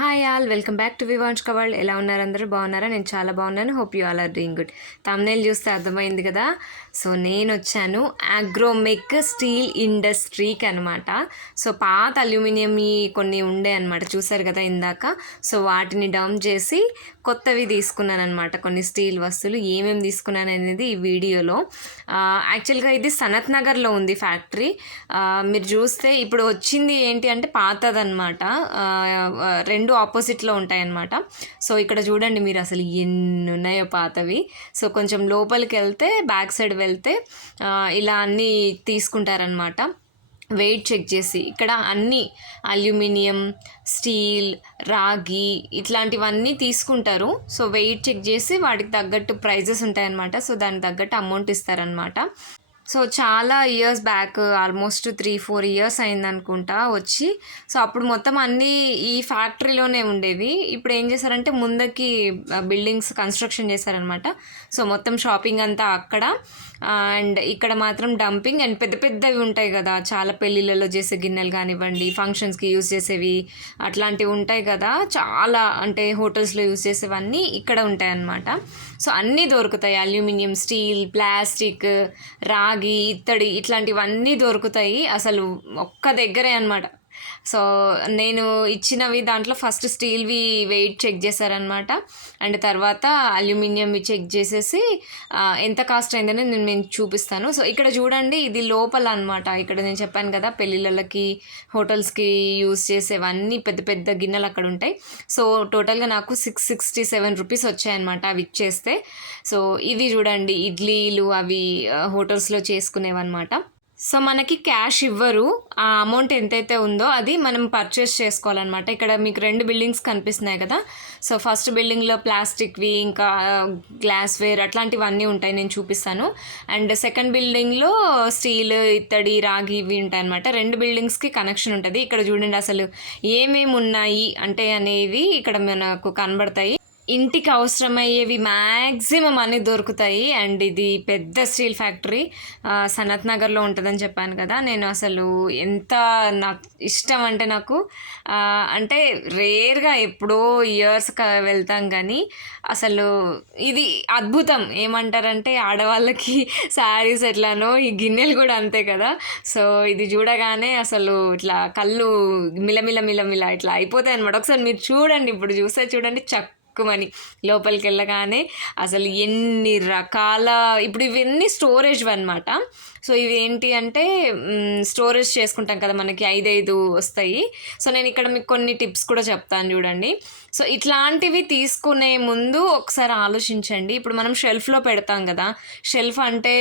Hi all welcome back to Vivansh covered ఎలా ఉన్నారు అందరూ? బాగున్నారా? నేను చాలా బాగున్నాను. Hope you all are doing good thumbnail చూస్తే అర్థమైంది కదా? సో నేను వచ్చాను అగ్రోమెక్ స్టీల్ ఇండస్ట్రీకి అనమాట సో పాత అల్యూమినియం కొన్ని ఉండే అనమాట చూసారు కదా ఇందాక? సో వాటిని డౌన్ చేసి కొత్తవి తీసుకున్నాను అనమాట కొన్ని స్టీల్ వస్తువులు. ఏమేమి తీసుకున్నాను అనేది ఈ వీడియోలో. యాక్చువల్గా ఇది సనత్ నగర్లో ఉంది ఫ్యాక్టరీ మీరు చూస్తే ఇప్పుడు వచ్చింది ఏంటి అంటే పాతదనమాట రెండు ఆపోజిట్లో ఉంటాయన్నమాట. సో ఇక్కడ చూడండి మీరు అసలు ఎన్ని ఉన్నాయో పాతవి. సో కొంచెం లోపలికి వెళ్తే బ్యాక్ సైడ్ వెళ్తే ఇలా అన్నీ తీసుకుంటారనమాట వెయిట్ చెక్ చేసి ఇక్కడ అన్నీ అల్యూమినియం స్టీల్ రాగి ఇట్లాంటివన్నీ తీసుకుంటారు. సో వెయిట్ చెక్ చేసి వాటికి తగ్గట్టు ప్రైజెస్ ఉంటాయన్నమాట. సో దానికి తగ్గట్టు అమౌంట్ ఇస్తారనమాట సో చాలా years back almost three four years అయిందనుకుంటా వచ్చి. సో అప్పుడు మొత్తం అన్నీ ఈ ఫ్యాక్టరీలోనే ఉండేవి. ఇప్పుడు ఏం చేశారంటే ముందకి బిల్డింగ్స్ కన్స్ట్రక్షన్ చేశారనమాట సో మొత్తం షాపింగ్ అంతా అక్కడ. అండ్ ఇక్కడ మాత్రం డంపింగ్ అండ్ పెద్ద పెద్దవి ఉంటాయి కదా. చాలా పెళ్ళిళ్ళలో చేసే గిన్నెలు కానివ్వండి ఫంక్షన్స్కి యూజ్ చేసేవి అట్లాంటివి ఉంటాయి కదా. చాలా అంటే హోటల్స్లో యూజ్ చేసేవన్నీ ఇక్కడ ఉంటాయి అన్నమాట సో అన్నీ దొరుకుతాయి. అల్యూమినియం స్టీల్ ప్లాస్టిక్ రాగి ఇత్తడి ఇట్లాంటివన్నీ దొరుకుతాయి. అసలు ఒక్క దగ్గరే అనమాట సో నేను ఇచ్చినవి దాంట్లో ఫస్ట్ స్టీల్వి వెయిట్ చెక్ చేశారనమాట అండ్ తర్వాత అల్యూమినియంవి చెక్ చేసేసి ఎంత కాస్ట్ అయిందని నేను నేను చూపిస్తాను. సో ఇక్కడ చూడండి ఇది లోపల అనమాట ఇక్కడ నేను చెప్పాను కదా పెళ్ళిళ్ళకి హోటల్స్కి యూస్ చేసేవన్నీ పెద్ద పెద్ద గిన్నెలు అక్కడ ఉంటాయి. సో టోటల్గా నాకు సిక్స్ సిక్స్టీ సెవెన్ రూపీస్ వచ్చాయన్నమాట అవి ఇచ్చేస్తే. సో ఇవి చూడండి ఇడ్లీలు అవి హోటల్స్లో చేసుకునేవన్నమాట. సో మనకి క్యాష్ ఇవ్వరు. ఆ అమౌంట్ ఎంతైతే ఉందో అది మనం పర్చేస్ చేసుకోవాలన్నమాట. ఇక్కడ మీకు రెండు బిల్డింగ్స్ కనిపిస్తున్నాయి కదా. సో ఫస్ట్ బిల్డింగ్లో ప్లాస్టిక్వి ఇంకా గ్లాస్ వేర్ అట్లాంటివన్నీ ఉంటాయి. నేను చూపిస్తాను. అండ్ సెకండ్ బిల్డింగ్లో స్టీల్ ఇత్తడి రాగి ఇవి ఉంటాయి అనమాట రెండు బిల్డింగ్స్కి కనెక్షన్ ఉంటుంది. ఇక్కడ చూడండి అసలు ఏమేమి ఉన్నాయి అంటే అనేవి ఇక్కడ మనకు కనబడతాయి. ఇంటికి అవసరమయ్యేవి మ్యాక్సిమం అన్నీ దొరుకుతాయి. అండ్ ఇది పెద్ద స్టీల్ ఫ్యాక్టరీ. సనత్ నగర్లో ఉంటుందని చెప్పాను కదా. నేను అసలు ఎంత నాకు ఇష్టం అంటే నాకు అంటే రేర్గా ఎప్పుడో ఇయర్స్ వెళ్తాం కానీ అసలు ఇది అద్భుతం. ఏమంటారంటే ఆడవాళ్ళకి శారీస్ ఎట్లానో ఈ గిన్నెలు కూడా అంతే కదా. సో ఇది చూడగానే అసలు ఇట్లా కళ్ళు మిలమిల మిలమిల ఇట్లా అయిపోతాయి అనమాట ఒకసారి మీరు చూడండి ఇప్పుడు చూస్తే చూడండి చక్క చిక్కుమని లోపలికి వెళ్ళగానే అసలు ఎన్ని రకాల ఇప్పుడు ఇవన్నీ స్టోరేజ్ అనమాట సో ఇవి ఏంటి అంటే స్టోరేజ్ చేసుకుంటాం కదా మనకి ఐదు ఐదు వస్తాయి. సో నేను ఇక్కడ మీకు కొన్ని టిప్స్ కూడా చెప్తాను చూడండి. సో ఇట్లాంటివి తీసుకునే ముందు ఒకసారి ఆలోచించండి. ఇప్పుడు మనం షెల్ఫ్లో పెడతాం కదా షెల్ఫ్ అంటే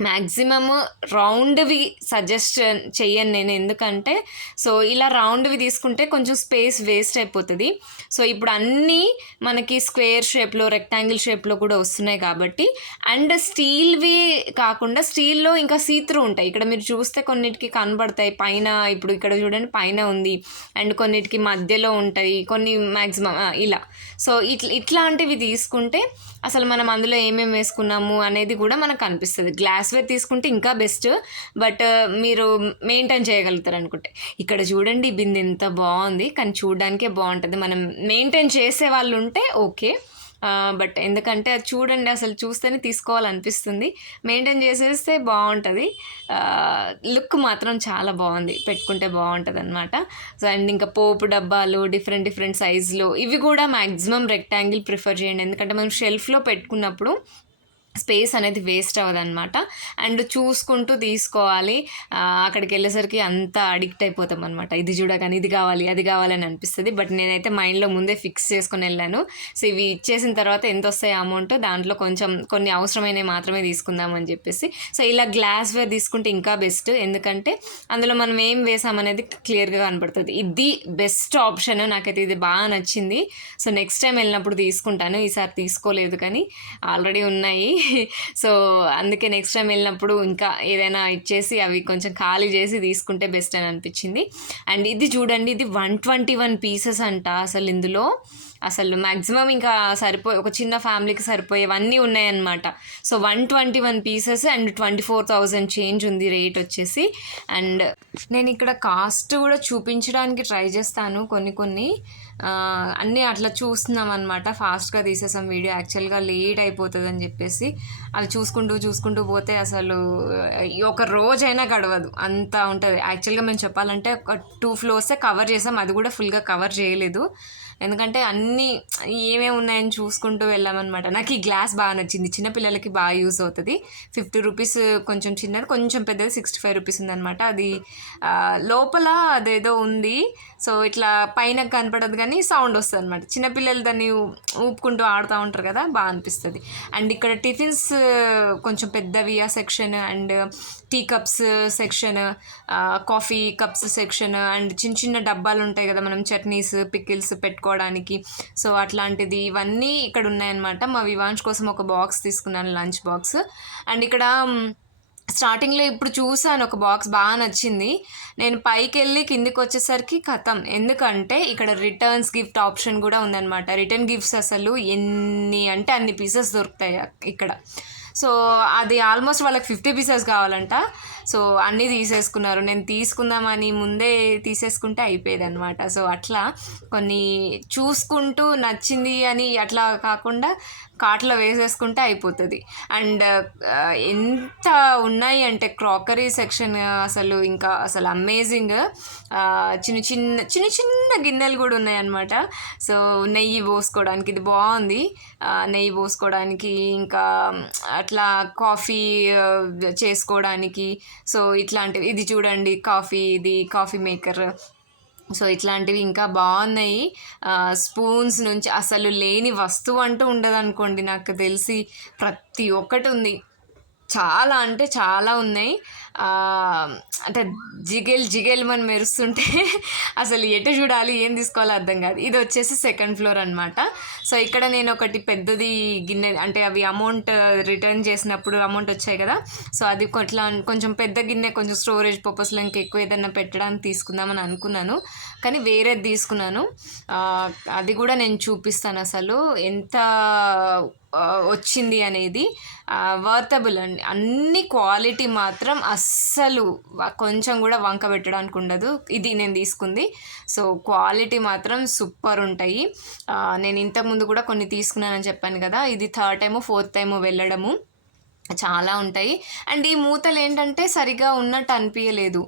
మ్యాక్సిమమ్ రౌండ్వి సజెస్ట్ చెయ్యను నేను. ఎందుకంటే సో ఇలా రౌండ్వి తీసుకుంటే కొంచెం స్పేస్ వేస్ట్ అయిపోతుంది. సో ఇప్పుడు అన్నీ మనకి స్క్వేర్ షేప్లో రెక్టాంగిల్ షేప్లో కూడా వస్తున్నాయి కాబట్టి అండ్ స్టీల్వి కాకుండా స్టీల్లో ఇంకా సీత్రూ ఉంటాయి. ఇక్కడ మీరు చూస్తే కొన్నిటికి కనబడతాయి. పైన ఇప్పుడు ఇక్కడ చూడండి పైన ఉంది. అండ్ కొన్నిటికి మధ్యలో ఉంటాయి. కొన్ని మ్యాక్సిమం ఇలా. సో ఇట్లా ఇట్లాంటివి తీసుకుంటే అసలు మనం అందులో ఏమేమి వేసుకున్నాము అనేది కూడా మనకు అనిపిస్తుంది. గ్లాస్వేర్ తీసుకుంటే ఇంకా బెస్ట్ బట్ uh, మీరు మెయింటైన్ చేయగలుగుతారు అనుకుంటే. ఇక్కడ చూడండి ఈ బిందె ఎంత బాగుంది. కానీ చూడడానికే బాగుంటుంది. మనం మెయింటైన్ చేసే వాళ్ళు ఉంటే ఓకే బట్ ఎందుకంటే అది చూడండి అసలు చూస్తేనే తీసుకోవాలనిపిస్తుంది. మెయింటైన్ చేసేస్తే బాగుంటుంది. లుక్ మాత్రం చాలా బాగుంది. పెట్టుకుంటే బాగుంటుంది అనమాట సో అండ్ ఇంకా పోపు డబ్బాలు డిఫరెంట్ డిఫరెంట్ సైజులో ఇవి కూడా మ్యాక్సిమం రెక్టాంగిల్ ప్రిఫర్ చేయండి. ఎందుకంటే మనం షెల్ఫ్లో పెట్టుకున్నప్పుడు స్పేస్ అనేది వేస్ట్ అవ్వదన్నమాట. అండ్ చూసుకుంటూ తీసుకోవాలి. అక్కడికి వెళ్ళేసరికి అంత అడిక్ట్ అయిపోతాం అనమాట ఇది చూడగానే ఇది కావాలి అది కావాలని అనిపిస్తుంది. బట్ నేనైతే మైండ్లో ముందే ఫిక్స్ చేసుకుని వెళ్ళాను. సో ఇవి ఇచ్చేసిన తర్వాత ఎంత వస్తాయి అమౌంట్ దాంట్లో కొంచెం కొన్ని అవసరమైనవి మాత్రమే తీసుకుందామని చెప్పేసి. సో ఇలా గ్లాస్ వేర్ తీసుకుంటే ఇంకా బెస్ట్. ఎందుకంటే అందులో మనం ఏం వేసామనేది క్లియర్గా కనబడుతుంది ఇది బెస్ట్ ఆప్షన్. నాకైతే ఇది బాగా నచ్చింది. సో నెక్స్ట్ టైం వెళ్ళినప్పుడు తీసుకుంటాను. ఈసారి తీసుకోలేదు కానీ ఆల్రెడీ ఉన్నాయి. సో అందుకే నెక్స్ట్ టైం వెళ్ళినప్పుడు ఇంకా ఏదైనా ఇచ్చేసి అవి కొంచెం ఖాళీ చేసి తీసుకుంటే బెస్ట్ అని అనిపించింది. అండ్ ఇది చూడండి ఇది వన్ ట్వంటీ వన్ పీసెస్ అంట అసలు ఇందులో. అసలు మ్యాక్సిమం ఇంకా సరిపోయే ఒక చిన్న ఫ్యామిలీకి సరిపోయేవన్నీ ఉన్నాయన్నమాట. So one twenty one pieces and twenty four thousand change ఉంది రేట్ వచ్చేసి. అండ్ నేను ఇక్కడ కాస్ట్ కూడా చూపించడానికి ట్రై చేస్తాను కొన్ని కొన్ని. అన్నీ అట్లా చూస్తున్నాం అనమాట ఫాస్ట్గా తీసేసాం వీడియో. యాక్చువల్గా లేట్ అయిపోతుంది అని చెప్పేసి అవి చూసుకుంటూ చూసుకుంటూ పోతే అసలు ఒక రోజైనా గడవదు. అంత ఉంటుంది. యాక్చువల్గా మేము చెప్పాలంటే ఒక టూ ఫ్లోర్సే కవర్ చేసాం. అది కూడా ఫుల్గా కవర్ చేయలేదు. ఎందుకంటే అన్నీ ఏమేమి ఉన్నాయని చూసుకుంటూ వెళ్ళామన్నమాట. నాకు ఈ గ్లాస్ బాగా నచ్చింది. చిన్నపిల్లలకి బాగా యూస్ అవుతుంది. ఫిఫ్టీ రూపీస్ కొంచెం చిన్నది కొంచెం పెద్దది సిక్స్టీ ఫైవ్ రూపీస్ ఉందన్నమాట. అది లోపల అదేదో ఉంది. సో ఇట్లా పైన కనపడదు కానీ సౌండ్ వస్తుంది అనమాట చిన్నపిల్లలు దాన్ని ఊపుకుంటూ ఆడుతూ ఉంటారు కదా బాగా అనిపిస్తుంది. అండ్ ఇక్కడ టిఫిన్స్ కొంచెం పెద్దవి ఆ section and tea cups section coffee cups section and చిన్న చిన్న డబ్బాలు ఉంటాయి కదా మనం చట్నీస్ పికిల్స్ పెట్టుకోవడానికి. సో అట్లాంటిది ఇవన్నీ ఇక్కడ ఉన్నాయన్నమాట. మా వివాంశ్ కోసం ఒక బాక్స్ తీసుకున్నాను లంచ్ బాక్స్. అండ్ ఇక్కడ స్టార్టింగ్లో ఇప్పుడు చూసాను ఒక బాక్స్ బాగా నచ్చింది. నేను పైకి వెళ్ళి కిందికి వచ్చేసరికి కథం. ఎందుకంటే ఇక్కడ రిటర్న్స్ గిఫ్ట్ ఆప్షన్ కూడా ఉందన్నమాట. రిటర్న్ గిఫ్ట్స్ అసలు ఎన్ని అంటే అన్ని పీసెస్ దొరుకుతాయి ఇక్కడ. సో అది ఆల్మోస్ట్ వాళ్ళకి ఫిఫ్టీ పీసెస్ కావాలంట. సో అన్నీ తీసేసుకున్నారు. నేను తీసుకుందామని ముందే తీసేసుకుంటే అయిపోయేది అనమాట సో అట్లా కొన్ని చూసుకుంటూ నచ్చింది అని అట్లా కాకుండా కాట్లో వేసేసుకుంటే అయిపోతుంది. అండ్ ఎంత ఉన్నాయి అంటే క్రాకరీ సెక్షన్ అసలు ఇంకా అసలు అమేజింగ్. చిన్న చిన్న చిన్న చిన్న గిన్నెలు కూడా ఉన్నాయన్నమాట. సో నెయ్యి పోసుకోవడానికి ఇది బాగుంది. నెయ్యి పోసుకోవడానికి ఇంకా అట్లా కాఫీ చేసుకోవడానికి సో ఇట్లాంటివి ఇది చూడండి కాఫీ ఇది కాఫీ మేకర్. సో ఇట్లాంటివి ఇంకా బాగున్నాయి. స్పూన్స్ నుంచి అసలు లేని వస్తువు అంటూ ఉండదనుకోండి నాకు తెలిసి ప్రతి ఒక్కటి ఉంది. చాలా అంటే చాలా ఉన్నాయి. అంటే జిగేల్ జిగేల్ మనం మెరుస్తుంటే అసలు ఎటు చూడాలి ఏం తీసుకోవాలో అర్థం కాదు. ఇది వచ్చేసి సెకండ్ ఫ్లోర్ అనమాట సో ఇక్కడ నేను ఒకటి పెద్దది గిన్నె అంటే అవి అమౌంట్ రిటర్న్ చేసినప్పుడు అమౌంట్ వచ్చాయి కదా. సో అది కొట్లా కొంచెం పెద్ద గిన్నె కొంచెం స్టోరేజ్ పర్పస్లో ఇంకా ఎక్కువ ఏదైనా పెట్టడానికి తీసుకుందామని అనుకున్నాను. కానీ వేరేది తీసుకున్నాను. అది కూడా నేను చూపిస్తాను అసలు. ఎంత వచ్చింది అనేది వర్తబుల్ అండి. అన్ని క్వాలిటీ మాత్రం అస్సలు కొంచెం కూడా వంక పెట్టడానికి ఉండదు. ఇది నేను తీసుకుంది. సో క్వాలిటీ మాత్రం సూపర్ ఉంటాయి. నేను ఇంతకుముందు కూడా కొన్ని తీసుకున్నానని చెప్పాను కదా. ఇది థర్డ్ టైము ఫోర్త్ టైము వెళ్ళడము. చాలా ఉంటాయి. అండ్ ఈ మూతలు ఏంటంటే సరిగా ఉన్నట్టు అనిపించలేదు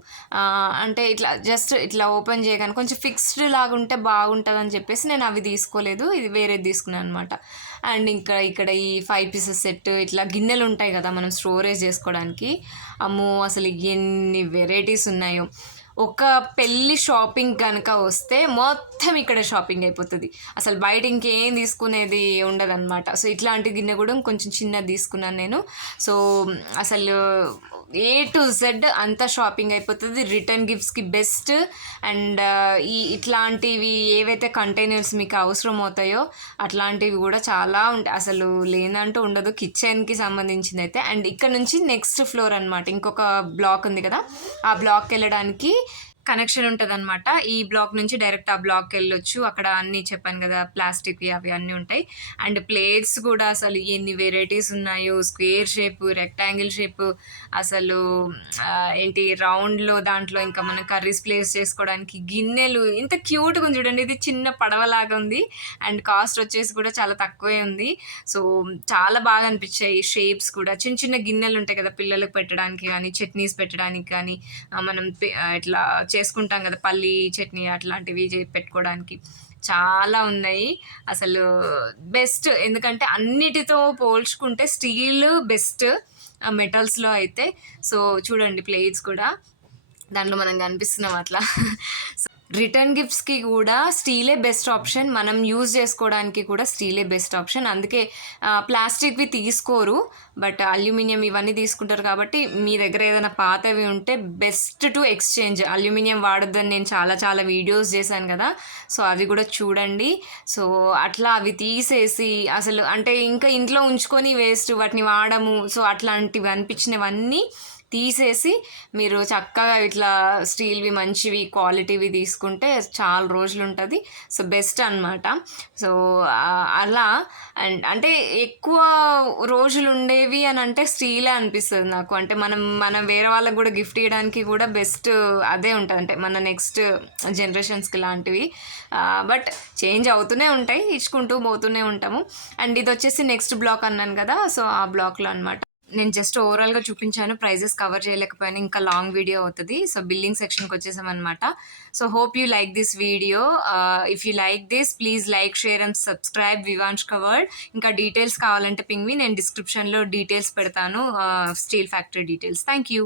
అంటే ఇట్లా జస్ట్ ఇట్లా ఓపెన్ చేయగానే కొంచెం ఫిక్స్డ్ లాగా ఉంటే బాగుంటుంది అని చెప్పేసి నేను అవి తీసుకోలేదు. ఇది వేరేది తీసుకున్నాను అనమాట అండ్ ఇంకా ఇక్కడ ఈ ఫైవ్ పీసెస్ సెట్ ఇట్లా గిన్నెలు ఉంటాయి కదా మనం స్టోరేజ్ చేసుకోవడానికి. అమ్మో అసలు ఎన్ని వెరైటీస్ ఉన్నాయో. ఒక పెళ్ళి షాపింగ్ కనుక వస్తే మొత్తం ఇక్కడ షాపింగ్ అయిపోతుంది. అసలు బయట ఇంకేం తీసుకునేది ఉండదన్నమాట. సో ఇట్లాంటి గిన్నె కూడా కొంచెం చిన్నది తీసుకున్నాను నేను. సో అసలు ఏ టు జెడ్ అంతా షాపింగ్ అయిపోతుంది. రిటర్న్ గిఫ్ట్స్కి బెస్ట్ అండ్ ఈ ఇట్లాంటివి ఏవైతే కంటైనర్స్ మీకు అవసరం అవుతాయో అట్లాంటివి కూడా చాలా ఉంటాయి అసలు లేనంటూ ఉండదు. కిచెన్కి సంబంధించింది అయితే. అండ్ ఇక్కడ నుంచి నెక్స్ట్ ఫ్లోర్ అనమాట ఇంకొక బ్లాక్ ఉంది కదా. ఆ బ్లాక్కి వెళ్ళడానికి కనెక్షన్ ఉంటుంది అనమాట ఈ బ్లాక్ నుంచి డైరెక్ట్ ఆ బ్లాక్కి వెళ్ళొచ్చు. అక్కడ అన్నీ చెప్పాను కదా ప్లాస్టిక్ అవి అన్నీ ఉంటాయి. అండ్ ప్లేట్స్ కూడా అసలు ఎన్ని వెరైటీస్ ఉన్నాయో స్క్వేర్ షేప్ రెక్టాంగిల్ షేప్ అసలు ఏంటి రౌండ్లో దాంట్లో ఇంకా మనం కర్రీస్ ప్లేస్ చేసుకోవడానికి గిన్నెలు ఇంత క్యూట్గా ఉంది చూడండి. ఇది చిన్న పడవలాగా ఉంది. అండ్ కాస్ట్ వచ్చేసి కూడా చాలా తక్కువే ఉంది. సో చాలా బాగా అనిపించాయి షేప్స్ కూడా. చిన్న చిన్న గిన్నెలు ఉంటాయి కదా పిల్లలకు పెట్టడానికి కానీ చట్నీస్ పెట్టడానికి కానీ మనం ఇట్లా చేసుకుంటాం కదా పల్లి చట్నీ అట్లాంటివి చే- పెట్టుకోవడానికి. చాలా ఉన్నాయి. అసలు బెస్ట్. ఎందుకంటే అన్నిటితో పోల్చుకుంటే స్టీల్ బెస్ట్ మెటల్స్లో అయితే. సో చూడండి ప్లేట్స్ కూడా. దాంట్లో మనం కనిపిస్తున్నాం అట్లా. రిటర్న్ గిఫ్ట్స్కి కూడా స్టీలే బెస్ట్ ఆప్షన్. మనం యూజ్ చేసుకోవడానికి కూడా స్టీలే బెస్ట్ ఆప్షన్. అందుకే ప్లాస్టిక్వి తీసుకోరు బట్ అల్యూమినియం ఇవన్నీ తీసుకుంటారు కాబట్టి మీ దగ్గర ఏదైనా పాతవి ఉంటే బెస్ట్ టు ఎక్స్చేంజ్. అల్యూమినియం వాడొద్దని నేను చాలా చాలా వీడియోస్ చేశాను కదా సో అవి కూడా చూడండి. సో అట్లా అవి తీసేసి అసలు అంటే ఇంకా ఇంట్లో ఉంచుకొని వేస్ట్ వాటిని వాడము సో అట్లాంటివి అనిపించినవన్నీ తీసేసి మీరు చక్కగా ఇట్లా స్టీల్వి మంచివి క్వాలిటీవి తీసుకుంటే చాలా రోజులు ఉంటుంది సో బెస్ట్ అనమాట సో అలా అండ్ అంటే ఎక్కువ రోజులు ఉండేవి అని అంటే స్టీలే అనిపిస్తుంది నాకు. అంటే మనం మనం వేరే వాళ్ళకి కూడా గిఫ్ట్ ఇవ్వడానికి కూడా బెస్ట్ అదే ఉంటుంది. అంటే మన నెక్స్ట్ జనరేషన్స్కి లాంటివి. బట్ చేంజ్ అవుతూనే ఉంటాయి. ఇచ్చుకుంటూ పోతూనే ఉంటాము. అండ్ ఇది వచ్చేసి నెక్స్ట్ బ్లాక్ అన్నాను కదా సో ఆ బ్లాక్లో అనమాట నేను జస్ట్ ఓవరాల్గా చూపించాను ప్రైజెస్ కవర్ చేయలేకపోయాను ఇంకా లాంగ్ వీడియో అవుతుంది. సో బిల్లింగ్ సెక్షన్కి వచ్చేసామన్నమాట. So hope you like this video if you like this please like share and subscribe Vivansh covered ఇంకా డీటెయిల్స్ కావాలంటే పింగ్వి నేను డిస్క్రిప్షన్లో డీటెయిల్స్ పెడతాను. Steel factory details thank you